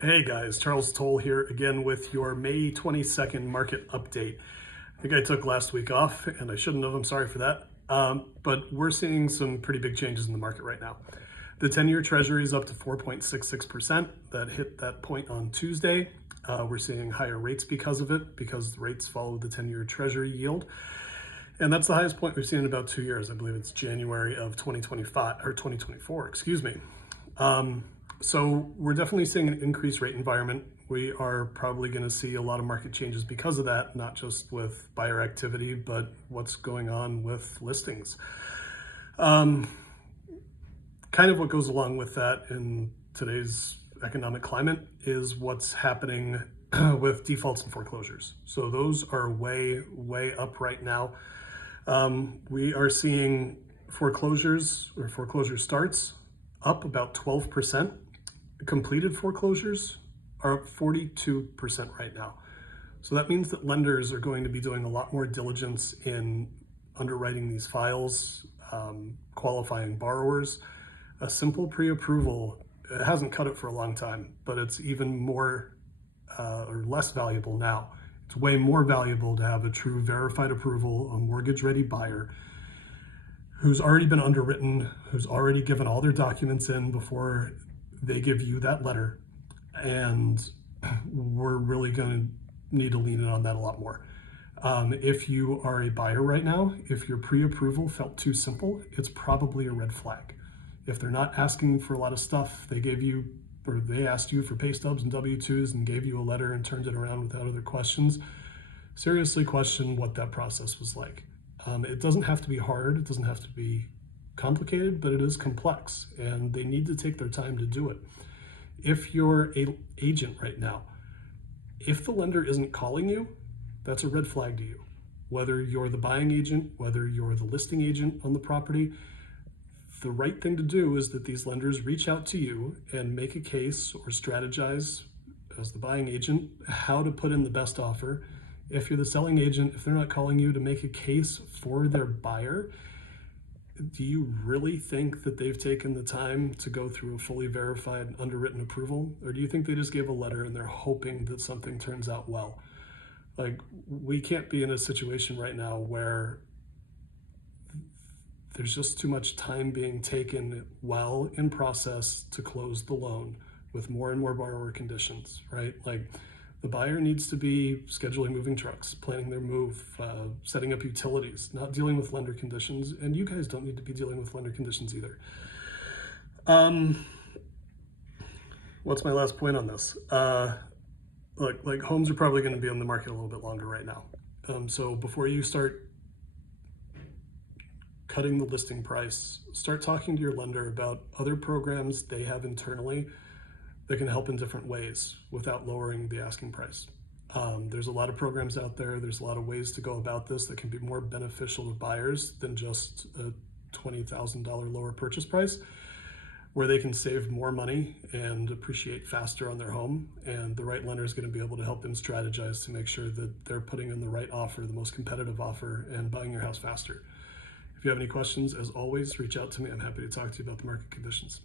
Hey guys, Charles Toll here again with your May 22nd market update. I think I took last week off and I shouldn't have, I'm sorry for that. But we're seeing some pretty big changes in the market right now. The 10-year Treasury is up to 4.66%. That hit that point on Tuesday. We're seeing higher rates because of it, because the rates follow the 10-year Treasury yield. And that's the highest point we've seen in about 2 years. I believe it's January of 2025 or 2024, excuse me. So we're definitely seeing an increased rate environment. We are probably going to see a lot of market changes because of that, not just with buyer activity, but what's going on with listings. Kind of what goes along with that in today's economic climate is what's happening with defaults and foreclosures. So those are way up right now. We are seeing foreclosures or foreclosure starts up about 12%. Completed foreclosures are up 42% right now. So that means that lenders are going to be doing a lot more diligence in underwriting these files, qualifying borrowers. A simple pre-approval, it hasn't cut it for a long time, but it's even more or less valuable now. It's way more valuable to have a true verified approval, a mortgage-ready buyer who's already been underwritten, who's already given all their documents in before they give you that letter. And we're really going to need to lean in on that a lot more. If you are a buyer right now, if your pre-approval felt too simple, it's probably a red flag. If they're not asking for a lot of stuff, they gave you, or they asked you for pay stubs and W-2s and gave you a letter and turned it around without other questions, seriously question what that process was like. It doesn't have to be hard, it doesn't have to be complicated, but it is complex and they need to take their time to do it. If you're an agent right now, if the lender isn't calling you, that's a red flag to you. Whether you're the buying agent, whether you're the listing agent on the property, the right thing to do is that these lenders reach out to you and make a case or strategize as the buying agent how to put in the best offer. If you're the selling agent, if they're not calling you to make a case for their buyer, do you really think that they've taken the time to go through a fully verified underwritten approval? Or do you think they just gave a letter and they're hoping that something turns out well? Like, we can't be in a situation right now where there's just too much time being taken while in process to close the loan with more and more borrower conditions, right? Like, the buyer needs to be scheduling moving trucks, planning their move, setting up utilities, not dealing with lender conditions, and you guys don't need to be dealing with lender conditions either. What's my last point on this? Look, like, homes are probably going to be on the market a little bit longer right now. So before you start cutting the listing price, start talking to your lender about other programs they have internally that can help in different ways without lowering the asking price. There's a lot of programs out there. There's a lot of ways to go about this that can be more beneficial to buyers than just a $20,000 lower purchase price, where they can save more money and appreciate faster on their home. And the right lender is going to be able to help them strategize to make sure that they're putting in the right offer, the most competitive offer, and buying your house faster. If you have any questions, as always, reach out to me. I'm happy to talk to you about the market conditions.